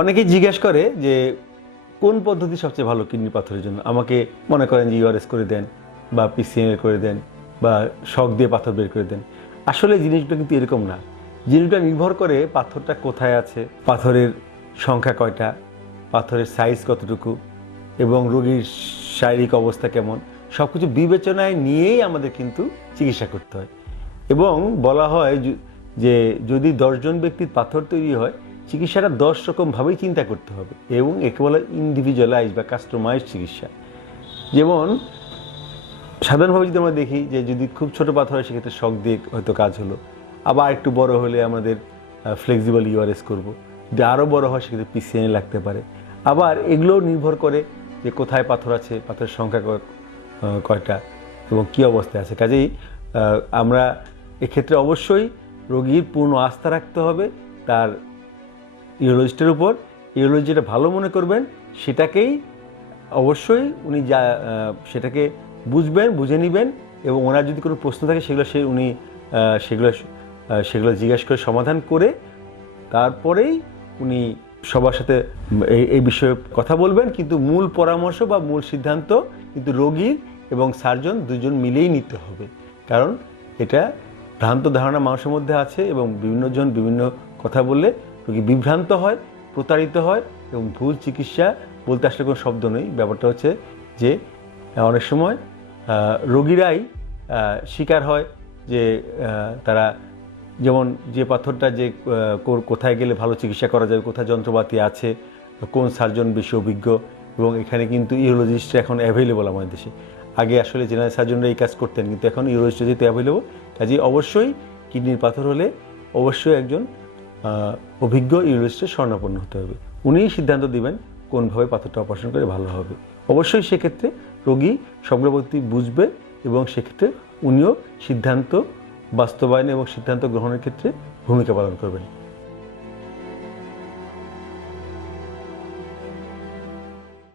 অনেকেই জিজ্ঞেস করে যে কোন পদ্ধতি সবচেয়ে ভালো কিডনি পাথরের জন্য। আমাকে মনে করেন যে ইউআরএস করে দেন বা পিসিএম করে দেন বা শক দিয়ে পাথর বের করে দেন। আসলে জিনিসটা কিন্তু এরকম না। জিনিসটা নির্ভর করে পাথরটা কোথায় আছে, পাথরের সংখ্যা কয়টা, পাথরের সাইজ কতটুকু এবং রোগীর শারীরিক অবস্থা কেমন, সব কিছু বিবেচনায় নিয়েই আমাদের কিন্তু চিকিৎসা করতে হয়। এবং বলা হয় যে যদি 10 জন ব্যক্তির পাথর তৈরি হয়, চিকিৎসাটা 10 রকমভাবেই চিন্তা করতে হবে এবং একে বলে ইন্ডিভিজুয়ালাইজ বা কাস্টমাইজ চিকিৎসা। যেমন সাধারণভাবে যদি আমরা দেখি যে যদি খুব ছোট পাথর হয় সেক্ষেত্রে শক দিয়ে হয়তো কাজ হলো, আবার একটু বড় হলে আমাদের ফ্লেক্সিবল ইউআরএস করব। যদি আরও বড় হয় সেক্ষেত্রে পিসিএন লাগতে পারে। আবার এগুলোও নির্ভর করে যে কোথায় পাথর আছে, পাথরের সংখ্যা কয়টা এবং কী অবস্থায় আছে। কাজেই আমরা এক্ষেত্রে অবশ্যই রোগীর পূর্ণ আস্থা রাখতে হবে তার ইউরোলজিস্টের উপর। ইউরোলজি যেটা ভালো মনে করবেন সেটাকেই অবশ্যই উনি সেটাকে বুঝবেন, বুঝে নেবেন এবং ওনার যদি কোনো প্রশ্ন থাকে সেগুলো জিজ্ঞাসা করে সমাধান করে তারপরেই উনি সবার সাথে এই বিষয়ে কথা বলবেন। কিন্তু মূল পরামর্শ বা মূল সিদ্ধান্ত কিন্তু রোগীর এবং সার্জন দুজন মিলেই নিতে হবে। কারণ এটা ভ্রান্ত ধারণা মানুষের মধ্যে আছে এবং বিভিন্ন জন বিভিন্ন কথা বললে রোগী বিভ্রান্ত হয়, প্রতারিত হয় এবং ভুল চিকিৎসা বলতে আসলে কোনো শব্দ নেই। ব্যাপারটা হচ্ছে যে অনেক সময় রোগীরাই শিকার হয় যে তারা যেমন যে পাথরটা যে কোথায় গেলে ভালো চিকিৎসা করা যাবে, কোথায় যন্ত্রপাতি আছে, কোন সার্জন বেশি অভিজ্ঞ, এবং এখানে কিন্তু ইউরোলজিস্ট এখন অ্যাভেলেবল আমাদের দেশে। আগে আসলে জেনারেল সার্জনরা এই কাজ করতেন, কিন্তু এখন ইউরোলজিস্ট যেহেতু অ্যাভেলেবল, কাজেই অবশ্যই কিডনির পাথর হলে অবশ্যই একজন অভিজ্ঞ ইউরোলজিস্টের শরণাপন্ন হতে হবে। উনিই সিদ্ধান্ত দিবেন কোনভাবে পাথরটা অপারেশন করে ভালো হবে। অবশ্যই সেক্ষেত্রে রোগী সবগুলোবর্তী বুঝবে এবং সেক্ষেত্রে উনিও সিদ্ধান্ত বাস্তবায়ন এবং সিদ্ধান্ত গ্রহণের ক্ষেত্রে ভূমিকা পালন করবেন।